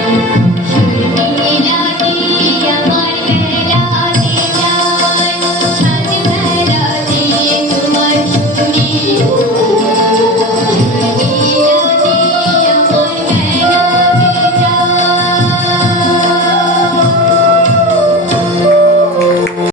thank you